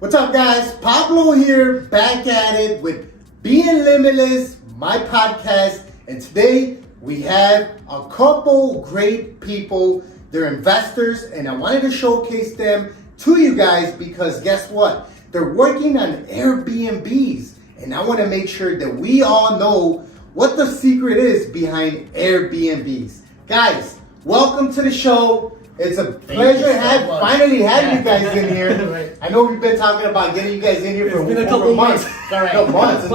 What's up, guys? Pablo here, back at it with Being Limitless, my podcast. And today we have a couple great people. They're investors, and I wanted to showcase them to you guys because guess what? They're working on Airbnbs, and I want to make sure that we all know what the secret is behind Airbnbs. Guys, welcome to the show. It's a pleasure finally having you guys in here. Right. I know we've been talking about getting you guys in here for been a couple months. Correct. No, months.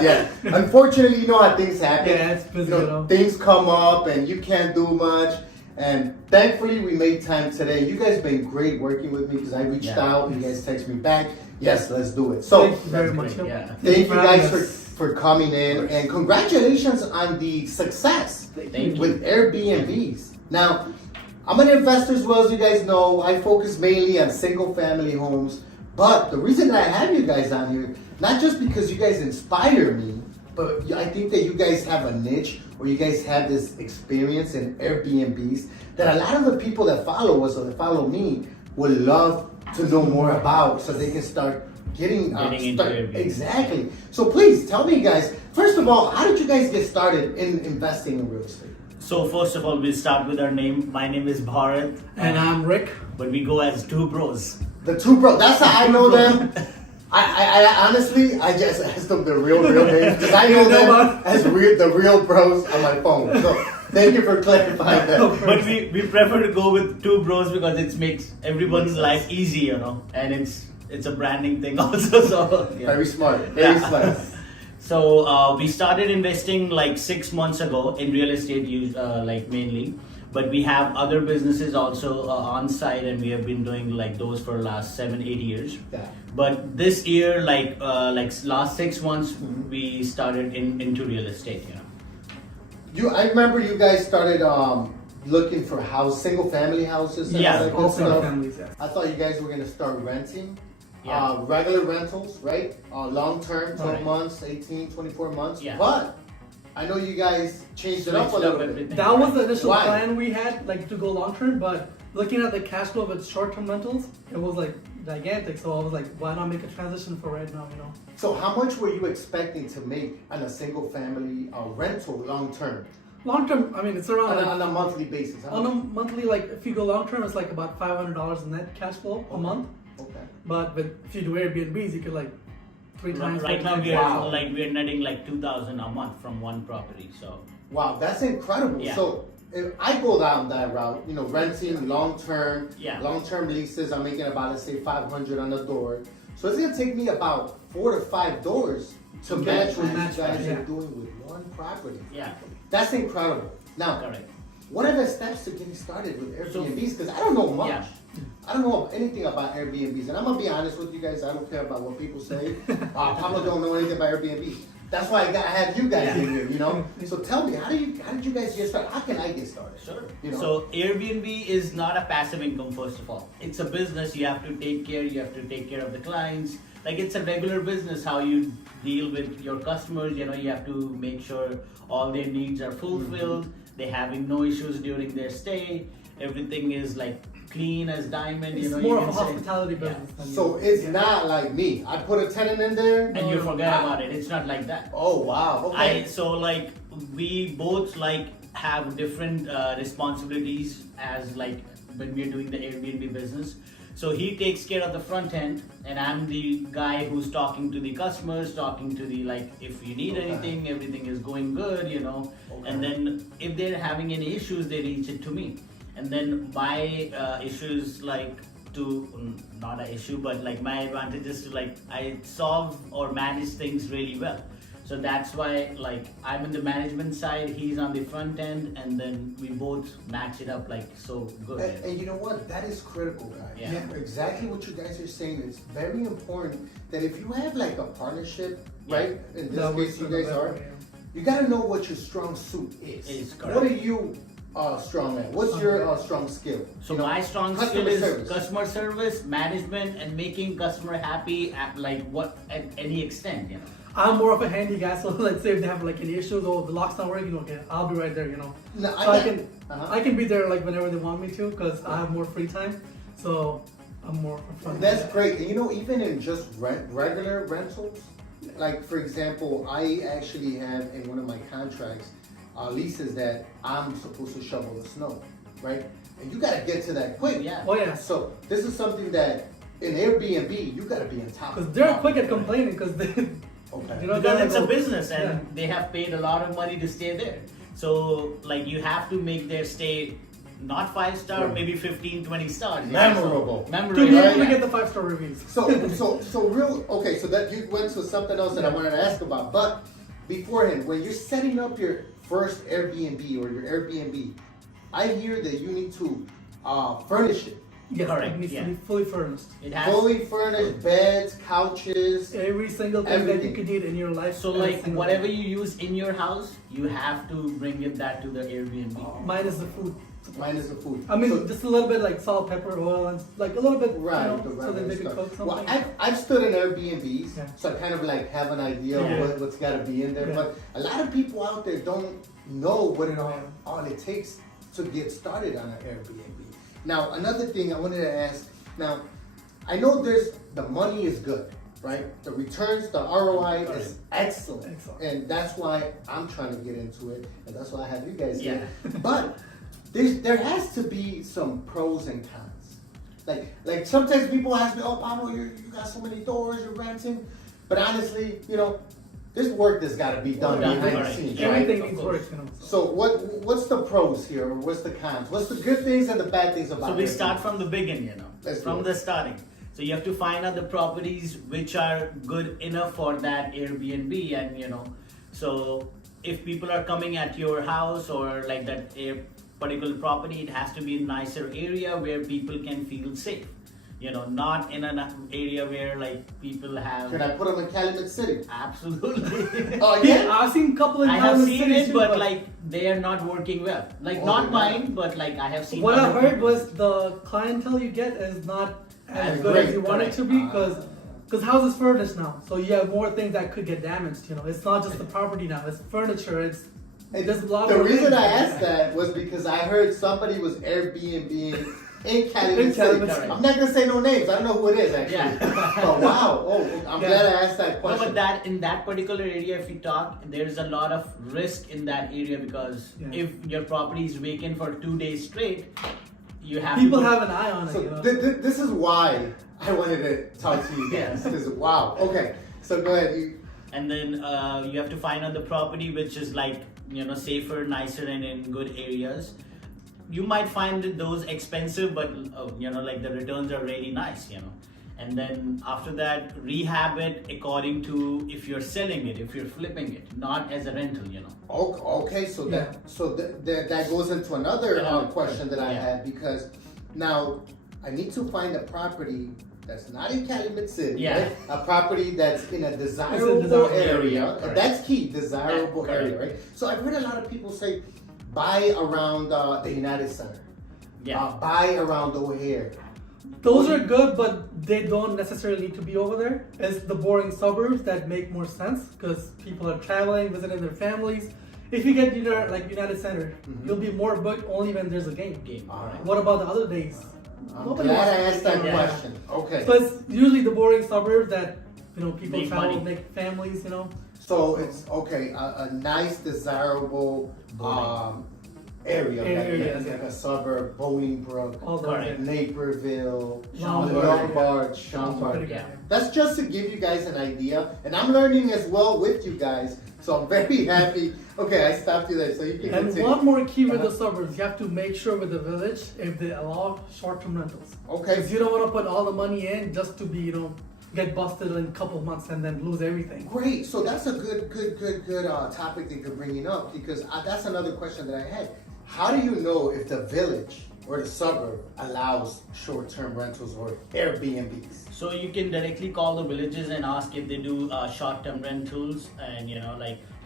Yeah. Unfortunately, you know how things happen. Yeah, it's busy, things come up and you can't do much. And thankfully, we made time today. You guys have been great working with me because I reached out. You guys text me back. Yes, let's do it. So, thank you very much. Thank you guys for coming in. And congratulations on the success with Airbnbs. Now, I'm an investor as well, as you guys know. I focus mainly on single family homes. But the reason that I have you guys on here, not just because you guys inspire me, but I think that you guys have a niche or you guys have this experience in Airbnbs that a lot of the people that follow us or that follow me would love to know more about so they can start getting into Airbnb. Exactly. So please tell me, guys, first of all, how did you guys get started in investing in real estate? So first of all, we'll start with our name. My name is Bharat. And I'm Rick. But we go as two bros. The two bros. That's how I know them. I honestly, I just asked them the real names because I know them as the real bros on my phone. So thank you for clarifying that. But we prefer to go with two bros because it makes everyone's life easy, you know, and it's a branding thing also. So yeah. Very smart. Very smart. So we started investing like 6 months ago in real estate, mainly. But we have other businesses also on site, and we have been doing like those for the last 7-8 years. Yeah. But this year, like last 6 months, we started into real estate. You know. I remember you guys started looking for single family houses. And all single families. Yes. I thought you guys were gonna start renting. Yeah. Regular rentals, right? Long term, 12 Right. months, 18, 24 months. Yeah. But I know you guys changed it up a little bit. That was the initial Why? plan we had, like to go long term, but looking at the cash flow of its short term rentals, it was like gigantic. So I was like, why not make a transition for right now, you know? So how much were you expecting to make on a single family rental long term? Long term, I mean, it's around On a monthly basis. on a monthly, like if you go long term, it's like about $500 in net cash flow a month. Okay. But if you do Airbnbs, you could like 3 times. Right now Wow. we're netting like 2,000 a month from one property. So Wow, that's incredible. Yeah. So if I go down that route, renting long term leases, I'm making about, let's say, 500 on the door. So it's gonna take me about 4 to 5 doors to match what you guys are doing with one property. yeah, That's incredible. Now, correct. what are the steps to getting started with Airbnbs? Because I don't know much. Yeah. I don't know anything about Airbnbs, and I'm gonna be honest with you guys. I don't care about what people say. Pablo don't know anything about Airbnb. That's why I have you guys in here. So tell me, how did you guys get started? How can I get started? Sure. You know? So Airbnb is not a passive income. First of all, it's a business. You have to take care. You have to take care of the clients. Like it's a regular business. How you deal with your customers. You have to make sure all their needs are fulfilled. They're having no issues during their stay. Everything is like clean as diamond. It's more of a hospitality business. Yeah. So it's not like me. I put a tenant in there, And you forget about it. It's not like that. Oh wow. Okay. We both have different responsibilities as when we're doing the Airbnb business. So he takes care of the front end, and I'm the guy who's talking to the customers, talking to the if you need anything, everything is going good, And then if they're having any issues, they reach it to me. And then my issues not an issue, but my advantage is to I solve or manage things really well. So that's why I'm in the management side, he's on the front end, and then we both match it up so good. And you know what? That is critical, guys. Yeah. Exactly what you guys are saying. It's very important that if you have a partnership, right? In this case, you guys are. You got to know what your strong suit is. Correct. What are you strong at? What's your strong skill? So my strong skill is customer service, management, and making customer happy at any extent. I'm more of a handy guy, so let's say if they have any issues or the lock's not working, okay, I'll be right there, No, so I can be there whenever they want me to because I have more free time. So I'm more fun. That's great. And you know, even in just regular rentals, like for example, I actually have in one of my contracts leases that I'm supposed to shovel the snow, right? And you gotta get to that quick. Yeah. Oh yeah. So this is something that in Airbnb you gotta be on top Because of. they're quick at complaining because they, Okay. you know, Because it's a they're- business and Yeah. they have paid a lot of money to stay there. So like you have to make their stay not 5-star, Right. maybe 15, 20 stars. Memorable. to Memorable. be able to Right. get the 5-star reviews. So real. Okay, so that you went to something else that I wanted to ask about, but beforehand, when you're setting up your first Airbnb or your Airbnb, I hear that you need to furnish it. Yes, Correct, it needs yeah. to be fully furnished. It has Fully furnished beds, couches. Every single thing that Everything. you could need in your life. so every like single whatever thing. you use in your house, you have to bring it that to the Airbnb. Minus the food. Minus the food. I mean, So- just a little bit like salt, pepper, oil, and like a little bit, right, you know, the so regular that they could stuff. cook something. Well, I've stood in Airbnbs, Yeah. so I kind of like have an idea Yeah. of what's got to be in there. Yeah. But a lot of people out there don't know what all it takes to get started on an Airbnb. Now, another thing I wanted to ask. Now, I know the money is good, right? The returns, the ROI is excellent. Excellent. And that's why I'm trying to get into it, and that's why I have you guys here. Yeah. But there has to be some pros and cons. Like sometimes people ask me, "Oh, Pablo, you got so many doors, you're renting," but honestly, you know, there's work that's got to be done Yeah, behind the correct. scenes, Yeah. right? Everything Of needs course. work, you know. So what's the pros here, or what's the cons? What's the good things and the bad things about So we Airbnb? start from the beginning, you know, Let's from go. the starting. So you have to find out the properties which are good enough for that Airbnb, and you know, so if people are coming at your house or like that a particular property, it has to be a nicer area where people can feel safe. You know, not in an area where like people have. Can I put them in Calumet City? Absolutely. Oh yeah. I've seen a couple in I have Calumet seen City it, too, but like they are not working well. Like Oh, not yeah. mine, but like I have seen. what I other heard people's. was the clientele you get is not as As good great, as you want it to be because houses furnished now, so you have more things that could get damaged. You know, it's not just the property now; it's furniture. It's And there's a lot the of reason things. I asked that was because I heard somebody was Airbnb in Calumet In City. Calumet City. I'm not gonna say no names. I don't know who it is actually. Yeah. But wow. Oh, I'm Yeah. glad I asked that No, question. but that in that particular area, if you talk, there is a lot of risk in that area because Yeah. if your property is vacant for 2 days straight, you have People to have an eye on it. So You know? this is why I wanted to talk to you guys. Yeah. Because wow. Okay. So go ahead. and then you have to find out the property which is like safer, nicer, and in good areas. You might find that those expensive, but like the returns are really nice. And then after that, rehab it according to if you're selling it, if you're flipping it, not as a rental. Okay, so that goes into another question that I Yeah. had because now I need to find a property that's not in Calumet City, Yeah. right? A property that's in a desirable desirable area. area, And correct. that's key, desirable Yeah, area, correct. right? So I've heard a lot of people say, buy around the United Center, Yeah. buy around O'Hare. Those are good, but they don't necessarily need to be over there. It's the boring suburbs that make more sense because people are traveling, visiting their families. If you get United Center, Mhm. you'll be more booked only when there's a game. Alright. What about the other days? I'm Nobody glad wants I to asked play that game. question. Okay. So it's usually the boring suburbs that people Make travel, money. make families. So it's okay, a nice, desirable area, Area, like yeah. a suburb, Bolingbrook, All those. Correct. Naperville, Lombard. Lombard, Pretty Schaumburg. good, Yeah. That's just to give you guys an idea, and I'm learning as well with you guys, so I'm very happy. Okay, I stopped you there, so you can And continue. one more key with the suburbs, you have to make sure with the village if they allow short-term rentals. Okay, Because you don't want to put all the money in just to be, get busted in a couple months and then lose everything. great. So that's a good topic that you're bringing up because that's another question that I had. How do you know if the village or the suburb allows short-term rentals or Airbnbs? So you can directly call the villages and ask if they do short-term rentals, and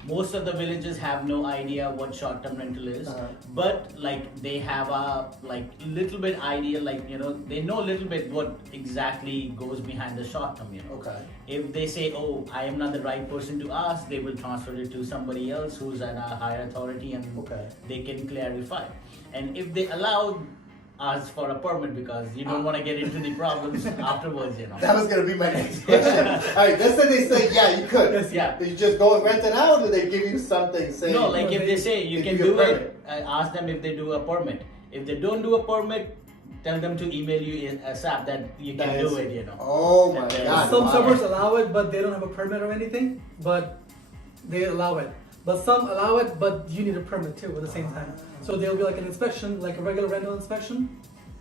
most of the villages have no idea what short-term rental is, but they have a little bit idea, they know a little bit what exactly goes behind the short-term. Okay. If they say, oh, I am not the right person to ask, they will transfer it to somebody else who's at a higher authority, and Okay. they can clarify. And if they allow ask for a permit because you don't want to get into the problems afterwards, you know. That was gonna be my next question. All right, let's say they say, yeah, you could. Yes, yeah. You just go and rent it out, or they give you something saying. No, like if they say you they can give you do a it, ask them if they do a permit. If they don't do a permit, tell them to email you in ASAP that you can do it, you know. Oh my And then God. Some wow. suburbs allow it, but they don't have a permit or anything, but they allow it. But some allow it, but you need a permit too at the same time. So there'll be like an inspection, like a regular rental inspection,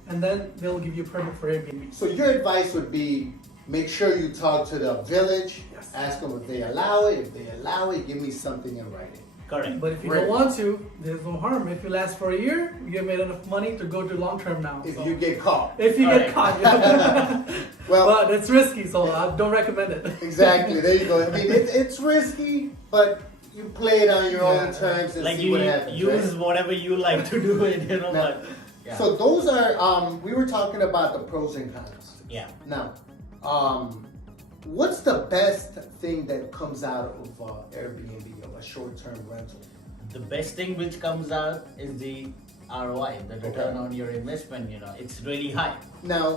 and then they'll give you a permit for Airbnb. So your advice would be, make sure you talk to the village, Yes. ask them if they allow it. If they allow it, give me something in writing. Correct. But if you Right. don't want to, there's no harm. If you last for a year, you made enough money to go to long term now. If So you get caught. if you Alright. get caught, yeah. Well, But it's risky, so I don't recommend it. exactly. There you go. I mean, it's risky, but you play it on your Yeah. own terms and Like see you what happens. use right? whatever you like to do it, you know. Now, But yeah. So those are we were talking about the pros and cons. yeah. Now, what's the best thing that comes out of Airbnb, of a short-term rental? The best thing which comes out is the ROI, the return Okay. on your investment, you know. It's really high. Now,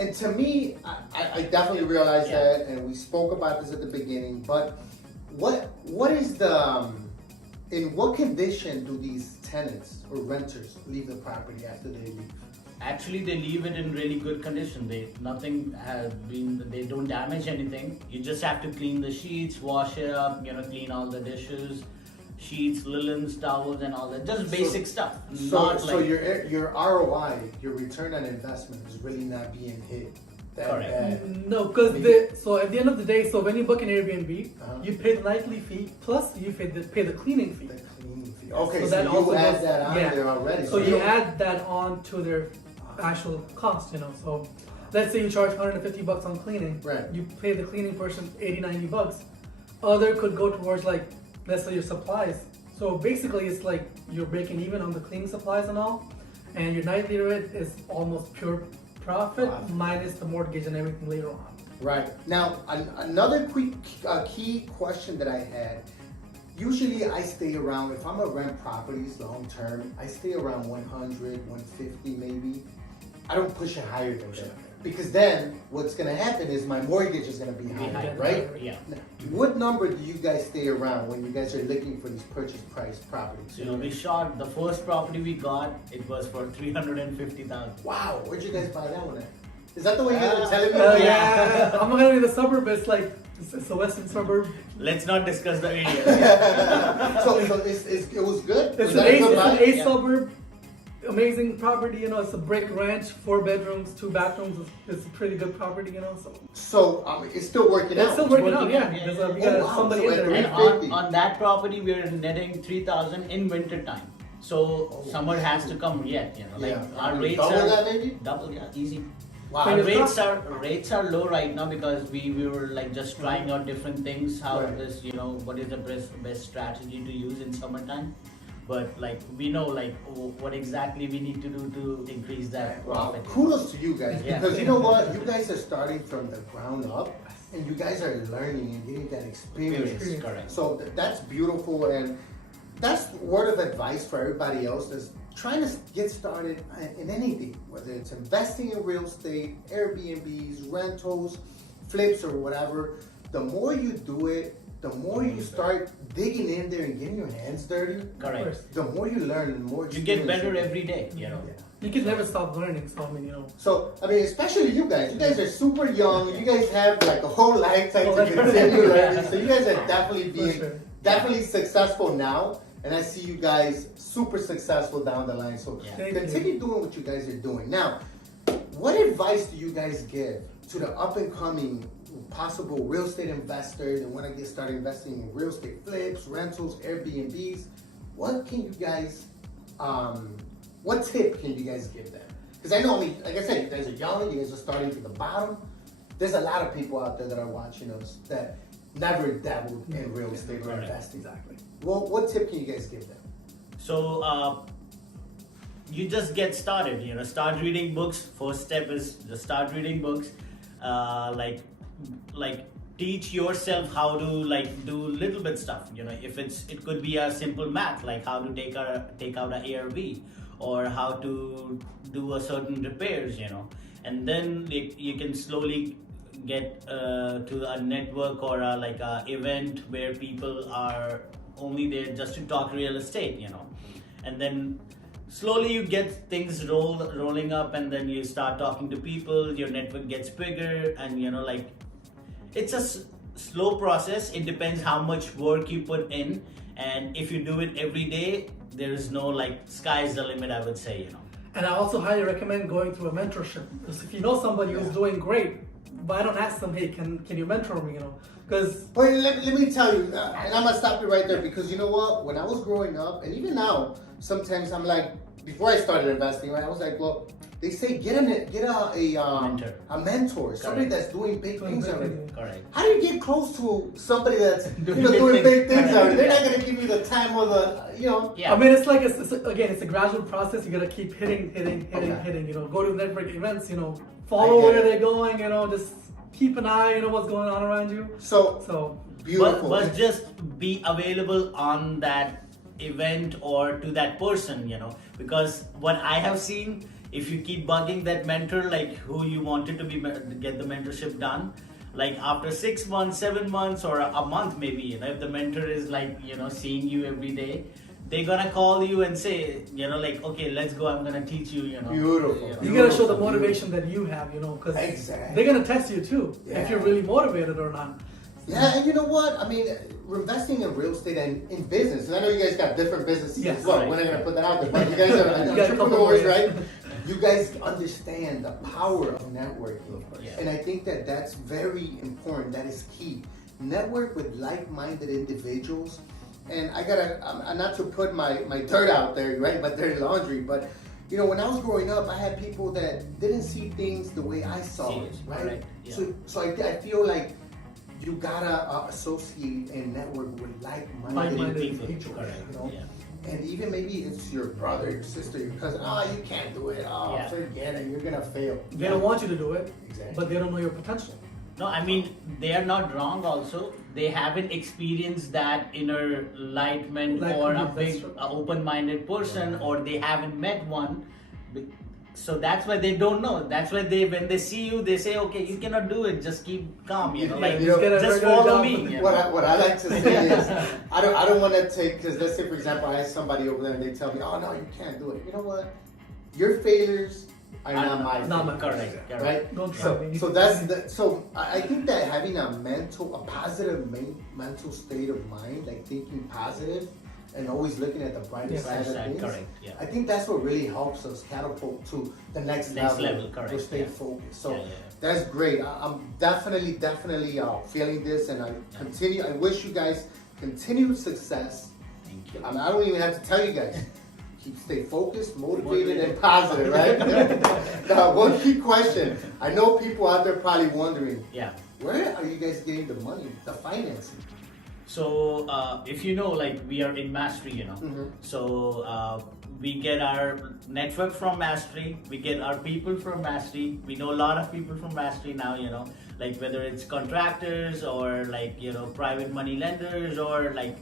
and to me, I definitely realize Yeah. that, and we spoke about this at the beginning. But what is the in what condition do these tenants or renters leave the property after they leave? Actually, they leave it in really good condition. They don't damage anything. You just have to clean the sheets, wash it up, you know, clean all the dishes, sheets, linens, towels, and all that. Just basic stuff. So like, your ROI, your return on investment, is really not being hit that Correct. bad. No, because so at the end of the day, so when you book an Airbnb, Uh-huh. you pay the nightly fee plus you pay the cleaning fee. The cleaning fee. Okay, So so, that you also add goes- that on yeah. there already. So you don't- add that on to their actual cost, you know. So let's say you charge $150 on cleaning. Right. You pay the cleaning person $80-$90. Other could go towards like, let's say your supplies. So basically it's like you're breaking even on the cleaning supplies and all, and your nightly rate is almost pure profit Wow. minus the mortgage and everything later on. Right. Now, another quick key question that I had. Usually I stay around, if I'm gonna rent properties long term, I stay around 100, 150 maybe. I don't push it higher than that. Because then what's gonna happen is my mortgage is gonna be higher, higher, right? Yeah. Now, what number do you guys stay around when you guys are looking for these purchase price properties? So you'll be shocked. The first property we got, it was for 350,000. Wow, where'd you guys buy that one at? Is that the one you guys were telling me? Yeah, I'm not gonna be the suburb, but it's like it's a western suburb. Let's not discuss the area. so it was good? It's Was an that a A, good it's buy? an A Yeah. suburb, amazing property. You know, it's a brick ranch, 4 bedrooms, 2 bathrooms. It's a pretty good property. You know, so So it's still working it's out. still working out. working Yeah, out, yeah, There's yeah. we got Oh, wow. somebody So in at there. And Right? on that property, we're netting 3,000 in winter time. So summer has to come yet, you know. Like our rates Double are that maybe? double, yeah, easy. Wow. Our Fingers rates are low right now because we were like just trying out different things. How Right. this, you know, what is the best strategy to use in summertime. But like we know like what exactly we need to do to increase that Wow, profit. kudos to you guys, Yeah. because you know what? You guys are starting from the ground up, and you guys are learning and getting that experience. Experience, correct. So that's beautiful, and that's word of advice for everybody else that's trying to get started in anything, whether it's investing in real estate, Airbnbs, rentals, flips, or whatever. The more you do it, the more you start digging in there and getting your hands dirty, Correct. the more you learn, and the more You get experience better get. every day, you know. Yeah. You can never stop learning. So I mean, you know. So, I mean, especially you guys. You guys are super young. You guys have like a whole lifetime to Oh, that's continue right. learning. So you guys are definitely For being sure. definitely successful now. And I see you guys super successful down the line. So Yeah. Thank continue doing what you guys are doing. Now, what advice do you guys give to the up and coming possible real estate investors that want to get started investing in real estate flips, rentals, Airbnbs? What can you guys, what tip can you guys give them? Because I know, I mean, like I said, you guys are young, you guys are starting from the bottom. There's a lot of people out there that are watching us that never dabbled in real estate or Correct. investing. Exactly. Well, what tip can you guys give them? So you just get started, you know, start reading books. First step is just start reading books. Like teach yourself how to like do little bit stuff, you know. If it could be a simple math, like how to take out a ARV, or how to do a certain repairs, and then you can slowly get to a network or like a event where people are only there just to talk real estate, and then slowly you get things rolling up, and then you start talking to people, your network gets bigger, and like it's a slow process. It depends how much work you put in, and if you do it every day, there is no like sky's the limit, I would say. And I also highly recommend going through a mentorship, because if you know somebody who's doing great, but I don't ask them, hey, can you mentor me, because But let me tell you, and I'm gonna stop you right there, because you know what? When I was growing up, and even now, sometimes I'm like, before I started investing, right? I was like, well, they say get a mentor, somebody that's doing big things already. Correct. How do you get close to somebody that's Doing doing big things Correct. already? They're not gonna give you the time or the Yeah. I mean, it's like it's a gradual process. You gotta keep hitting. Okay. Go to network events. I Follow get where it. they're going. Just keep an eye. What's going on around you. So beautiful. But just be available on that event or to that person, because what I have seen, if you keep bugging that mentor, like who you wanted to get the mentorship done, like after 6 months, 7 months, or a month maybe, if the mentor is like, seeing you every day, they're gonna call you and say, like, okay, let's go, I'm gonna teach you, Beautiful. You gotta show the motivation that you have. Because Exactly. they're gonna test you too Yeah. if you're really motivated or not. Yeah, and you know what? I mean, we're investing in real estate and in business. And I know you guys got different businesses Yes. as well. Right. We're not going to put that out there, but you guys are You got a couple entrepreneurs, more, right? yes. You guys understand the power of networking. Yeah. And I think that that's very important. That is key. Network with like-minded individuals. And I got to, not to put my dirt out there, right? My dirty laundry, but when I was growing up, I had people that didn't see things the way I saw it, right? Correct. Yeah. So I feel like you gotta associate and network with like-minded Like-minded individuals, Correct. Yeah. And even maybe it's your brother, your sister, your cousin. You can't do it. Yeah. Forget it. You're gonna fail. They don't want you to do it, Exactly. but they don't know your potential. No, I mean, they are not wrong also. They haven't experienced that inner enlightenment or a That's big true. open-minded person, or they haven't met one. So that's why they don't know. That's why when they see you, they say, okay, you cannot do it. Just keep calm, Yeah, like you know, get a just regular follow job me. with it. What I like to say is, I don't want to take, because let's say for example I have somebody over there and they tell me, oh no, you can't do it. You know what? Your failures are not my Not my failures. Correct. Right? Don't try me. So I think that having a positive mental state of mind, like thinking positive and always looking at the brighter Yes. side of Side, things. correct, yeah. I think that's what really helps us catapult to the next level. Correct, To stay yeah. focused. So Yeah. that's great. I'm definitely feeling this, and I wish you guys continued success. Thank you. I mean, I don't even have to tell you guys. Stay focused, motivated, and positive, right? Now, one key question. I know people out there probably wondering, Yeah. where are you guys getting the money, the financing? So if you know, like we are in Mastery, Mhm. so we get our network from Mastery, we get our people from Mastery. We know a lot of people from Mastery now, like whether it's contractors or like private money lenders, or like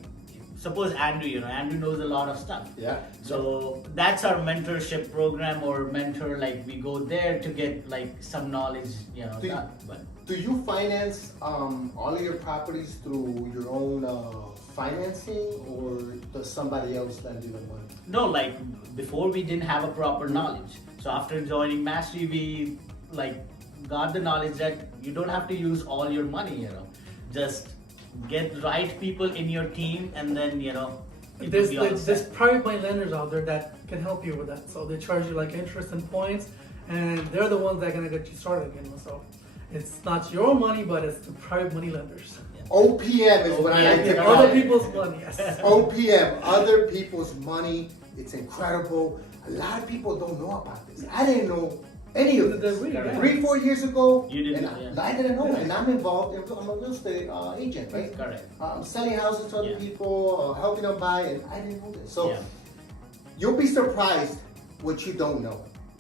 suppose Andrew, Andrew knows a lot of stuff. Yeah. So that's our mentorship program or mentor. Like we go there to get like some knowledge, Do you- done. But Do you finance all of your properties through your own financing, or does somebody else lend you the money? no, like before we didn't have a proper knowledge. So after joining Mastery, we like got the knowledge that you don't have to use all your money. Just get right people in your team, and then it will be all There's set. private money lenders out there that can help you with that. So they charge you like interest and points, and they're the ones that are gonna get you started. So it's not your money, but it's the private money lenders. OPM is what I like to Yeah, call Other it. people's money, yes. OPM, other people's money. It's incredible. A lot of people don't know about this. I didn't know any of this. Really, yeah. 3-4 years ago, You didn't and know, I didn't know. And I'm involved. I'm a real estate agent, right? Correct. I'm selling houses to other Yeah. people, helping them buy, and I didn't know this. So Yeah. you'll be surprised what you don't know.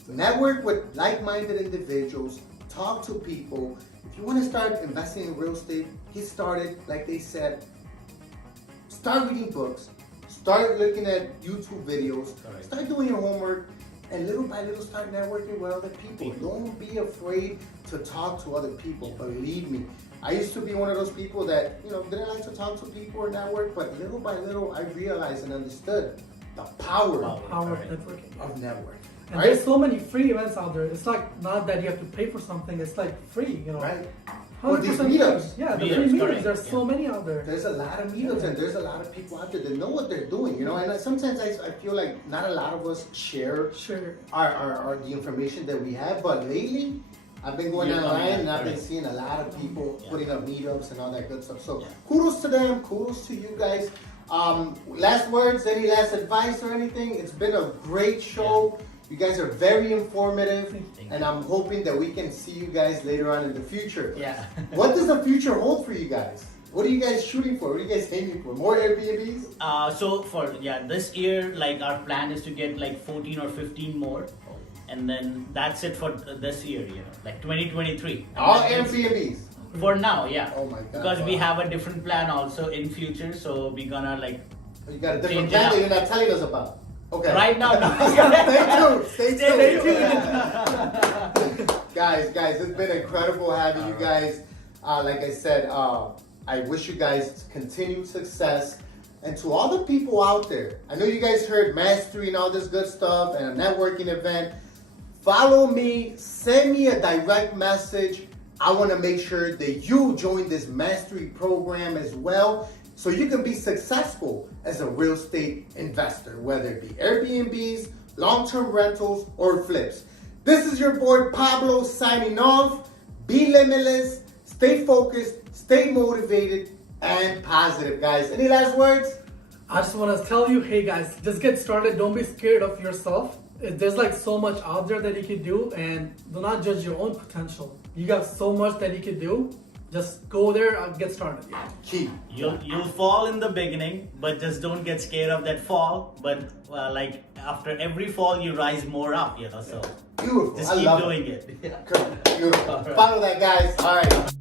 Network with like-minded individuals. Talk to people. If you want to start investing in real estate, get started. Like they said, start reading books. start looking at YouTube videos, Correct. start doing your homework, and little by little start networking with other people. Don't be afraid to talk to other people. Believe me, I used to be one of those people that, you know, didn't like to talk to people or network, but little by little I realized and understood the power Power of networking. of networking. And Right? there's so many free events out there. It's like not that you have to pay for something. It's like free, you know. Right? Or 100% these free. meetups. Yeah, the Meetups, free meetups. correct, There's so many out there. There's a lot of meetups and there's a lot of people out there that know what they're doing, you know. And sometimes I feel like not a lot of us share Sure. our the information that we have, but lately I've been going Yeah, online yeah, and I've been correct. seeing a lot of people Yeah. putting up meetups and all that good stuff. So Yeah. kudos to them, kudos to you guys. Last words, any last advice or anything? It's been a great show. You guys are very informative, Thank and you. I'm hoping that we can see you guys later on in the future. Yeah. What does the future hold for you guys? What are you guys shooting for? What are you guys aiming for? More Airbnbs? So for this year, like our plan is to get like 14 or 15 more, and then that's it for this year. You know, like 2023. And All then it's- Airbnbs. For now, yeah. Oh my God, Because we wow. have a different plan also in future, so we're gonna like You got a different Change it plan up. that you're not telling us about. Okay. right now. No. Stay tuned. Stay Stay tuned. Guys, it's been incredible having you guys. Like I said, I wish you guys continued success. And to all the people out there, I know you guys heard mastery and all this good stuff and a networking event. Follow me, send me a direct message. I want to make sure that you join this mastery program as well, so you can be successful as a real estate investor, whether it be Airbnbs, long-term rentals, or flips. This is your boy Pablo signing off. Be limitless, stay focused, stay motivated, and positive, guys. Any last words? I just want to tell you, hey guys, just get started. Don't be scared of yourself. There's like so much out there that you can do, and do not judge your own potential. You got so much that you can do. Just go there and get started. Yeah. Key. You'll fall in the beginning, but just don't get scared of that fall. But like after every fall, you rise more up. You know, so Beautiful. just I keep love doing it. it. Beautiful. All right. Follow that, guys. All right.